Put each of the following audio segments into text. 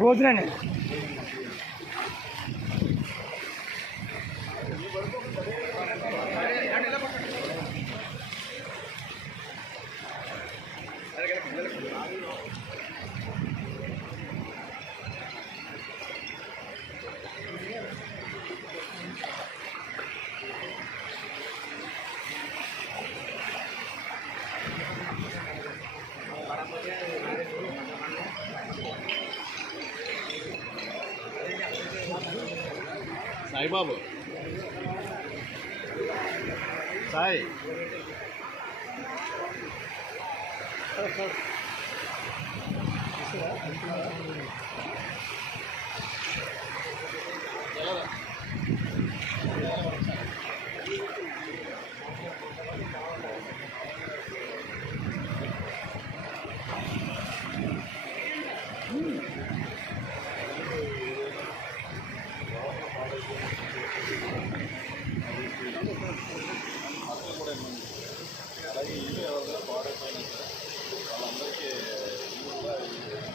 గోతులండి. సాయిబాబు సాయి అలాగే ఇల్లు ఎవరికైనా పాడైపోయినా సరే వాళ్ళందరికీ ఇల్లు కూడా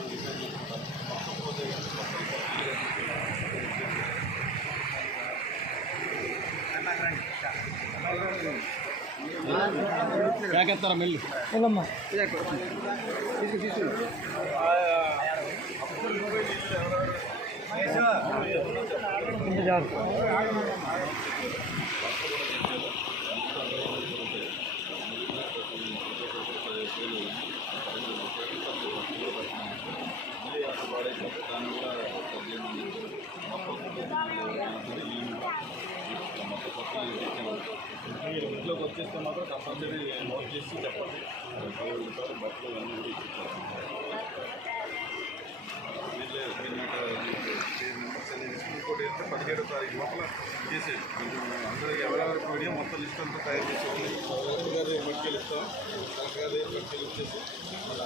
డిజైన్ చేసుకుంటారు. జాగ్రత్త మెల్లు వెళ్ళమ్మా. మీరు ఇంట్లోకి వచ్చేస్తే మాత్రం కంపల్సరీ నోట్ చేసి చెప్పండి. బట్టలు అన్నీ కూడా ఇచ్చేస్తారు. ఇంకోటి ఏంటంటే 17వ తారీఖు లోపల చేసేది అందరూ ఎవరెవరికి వీడియో మొత్తం లిస్ట్ అంతా తయారు చేసేది. కలెక్టర్ గారు పట్టుకెళ్ళి ఇస్తాం. కలెక్టర్ గారు పట్టుకెళ్ళి ఇచ్చేసి మన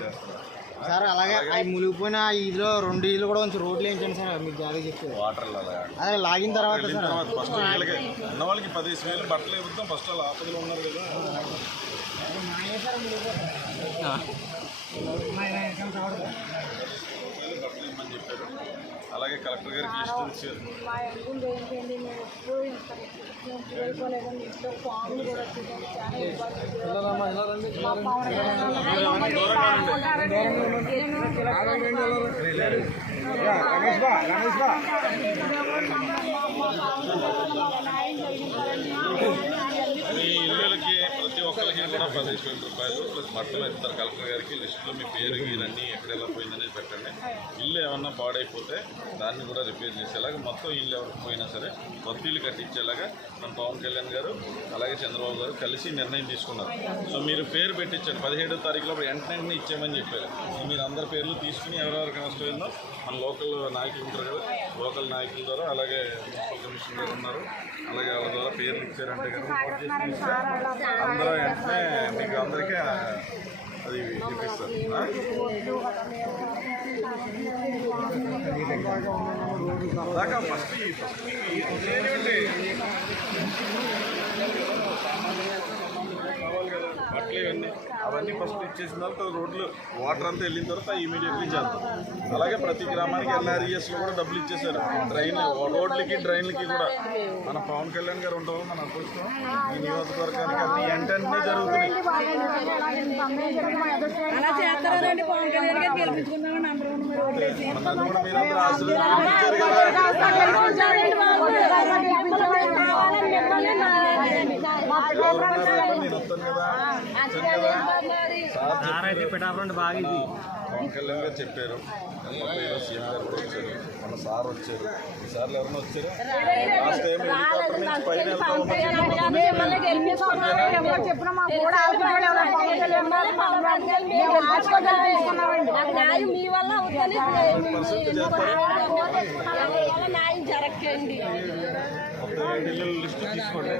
చేస్తారు సార్. అలాగే అవి మునిగిపోయిన ఇదిలో 2 ఇల్లు కూడా కొంచెం రోడ్లు వేయించండి సార్. మీకు జాగ్రత్త చెప్తారు వాటర్ అదే లాగిన తర్వాత ఫస్ట్ వీళ్ళకి ఉన్న వాళ్ళకి 15,000 బట్టలు ఇద్దాం. ఫస్ట్ వాళ్ళు ఆపదలు ఉన్నారు కదా. బట్టలు ఇమ్మని చెప్పారు. అలాగే కలెక్టర్ గారికి లిస్ట్ ఇచ్చారు. మీ ఇళ్ళకి ప్రతి ఒక్కరికి కూడా 15,000 రూపాయలు ప్లస్ బట్టలు ఇస్తారు. కలెక్టర్ గారికి లిస్టులో మీ పేరు ఇవన్నీ ఎక్కడెలా పోయిందనేది పెట్టండి. ఇల్లు ఏమన్నా పాడైపోతే దాన్ని కూడా రిపేర్ చేసేలాగా మొత్తం ఇల్లు ఎవరికి పోయినా సరే కొత్త ఇల్లు కట్టించేలాగా మన పవన్ కళ్యాణ్ గారు అలాగే చంద్రబాబు గారు కలిసి నిర్ణయం తీసుకున్నారు. సో మీరు పేరు పెట్టించండి. 17వ తారీఖులో వెంటనే ఇచ్చామని చెప్పారు. సో మీరు అందరి పేర్లు తీసుకుని ఎవరెవరికి నష్టమైందో మన లోకల్ నాయకులు ఉంటారు కదా, లోకల్ నాయకుల ద్వారా అలాగే మున్సిపల్ కమిషనర్ గారు ఉన్నారు, అలాగే వాళ్ళ ద్వారా పేర్లు ఇచ్చారంటే కనుక అందరూ వెంటనే మీకు అందరికీ అది చూపిస్తారు. అలాగా ఫస్ట్ కావాలి కదా బట్టలు ఇవన్నీ అవన్నీ ఫస్ట్ ఇచ్చేసిన తర్వాత రోడ్లు వాటర్ అంతా వెళ్ళిన తర్వాత ఇమీడియట్లీ చేద్దాం. అలాగే ప్రతి గ్రామానికి LRESలో కూడా డబ్బులు ఇచ్చేసారు. రోడ్లకి డ్రైన్లకి కూడా మన పవన్ కళ్యాణ్ గారు ఉంటాము. మన అదృష్టం ఈ నియోజకవర్గానికి అన్ని వెంటనే జరుగుతున్నాయి. మనల్ని కూడా మీరందరూ ఆశీర్వదించారు కదా. నేను వస్తాను కదా. బాగా ఇది పవన్ కళ్యాణ్ గారు చెప్పారు. సీఎం గారు కూడా వచ్చారు. మన సార్ వచ్చారు. ఈసార్లు ఎవరైనా వచ్చారు. లాస్ట్ టైం హెలికాప్టర్ నుంచి పైన వెళ్తా లిస్ట్ తీసుకోండి.